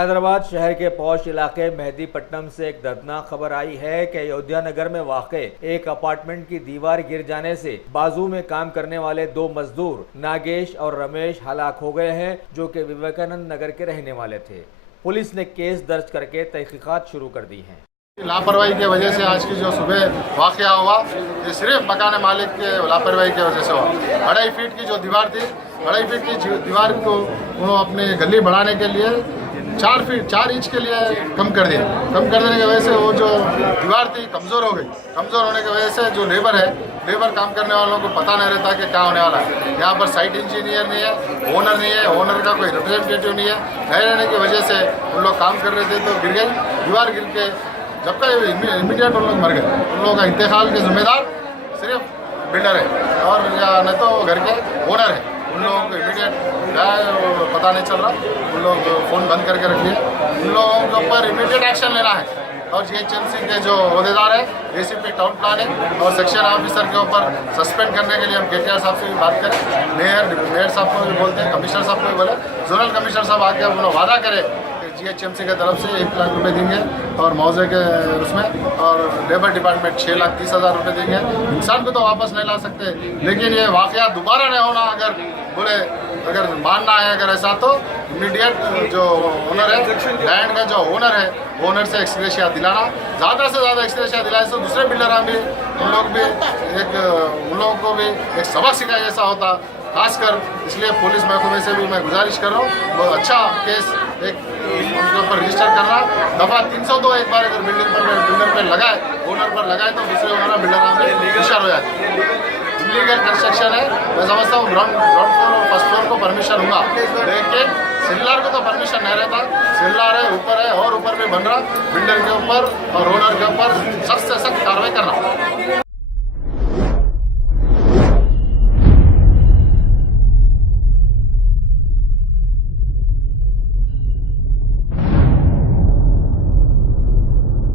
हैदराबाद शहर के पौष इलाके मेहदीपट्टनम से एक दर्दनाक खबर आई है कि अयोध्या नगर में वाक़े एक अपार्टमेंट की दीवार गिर जाने से बाजू में काम करने वाले दो मजदूर नागेश और रमेश हलाक हो गए हैं, जो कि विवेकानंद नगर के रहने वाले थे। पुलिस ने केस दर्ज करके तहकीकात शुरू कर दी है। लापरवाही की वजह से आज की जो सुबह वाक़या हुआ, ये सिर्फ मकान मालिक के लापरवाही की वजह से हुआ। 2.5 फीट की जो दीवार थी, 2.5 फीट की दीवार को उन्होंने अपनी गली बढ़ाने के लिए 4 इंच के लिए कम कर दिया। कम कर देने की वजह से वो जो दीवार थी कमज़ोर हो गई। कमज़ोर होने की वजह से जो लेबर काम करने वालों को पता नहीं रहता कि क्या होने वाला है। यहाँ पर साइट इंजीनियर नहीं है, ओनर नहीं है, ओनर का कोई रिप्रेजेंटेटिव नहीं है। नहीं रहने की वजह से उन लोग काम कर रहे थे तो गिर गई दीवार। गिर के जब तक इमीडिएट उन लोग मर गए। उन लोगों का इंतकाल के जिम्मेदार सिर्फ बिल्डर है और या न तो घर के ओनर है। उन लोगों को इमीडिएट क्या है वो पता नहीं चल रहा। उन लोग फ़ोन बंद करके रखिए। उन लोगों के ऊपर इमीडिएट एक्शन लेना है। और GHMC के जो अहदेदार है, ACP टाउन प्लानिंग और सेक्शन ऑफिसर के ऊपर सस्पेंड करने के लिए हम KTR साहब से भी बात करें, मेयर साहब को भी बोलते हैं, कमिश्नर साहब को भी बोले, जोनल कमिश्नर साहब आके उन्होंने वादा करे कि GHMC की तरफ से 1 लाख रुपये देंगे और मौजे के उसमें, और लेबर डिपार्टमेंट 6,30,000 रुपये देंगे। इंसान को तो वापस नहीं ला सकते, लेकिन ये वाक़या दोबारा नहीं होना अगर मानना है अगर ऐसा, तो इमीडिएट जो ओनर है, लैंड का जो ओनर है, ओनर से एक्सग्रेशिया दिलाना, ज़्यादा से ज़्यादा एक्सग्रेशिया दिलाए तो दूसरे बिल्डर भी उन लोगों को भी एक सबक सिखाया जैसा होता। खासकर इसलिए पुलिस महकमे से भी मैं गुजारिश कर रहा हूँ, बहुत अच्छा केस उनके ऊपर रजिस्टर करना। दफ़ा 302 एक बार अगर बिल्डर पर लगाए, ओनर पर लगाए तो दूसरे ओनर बिल्डर में हुशियार हो जाते। इलीगल कंस्ट्रक्शन है, मैं समझता हूँ ग्राउंड फ्लोर और फर्स्ट फ्लोर को परमिशन होगा, लेकिन सिल्लार को तो परमिशन नहीं रहता। सिल्लार है, ऊपर है और ऊपर भी बन रहा। बिल्डर के ऊपर और ओनर के ऊपर सख्त से सख्त कार्रवाई करना।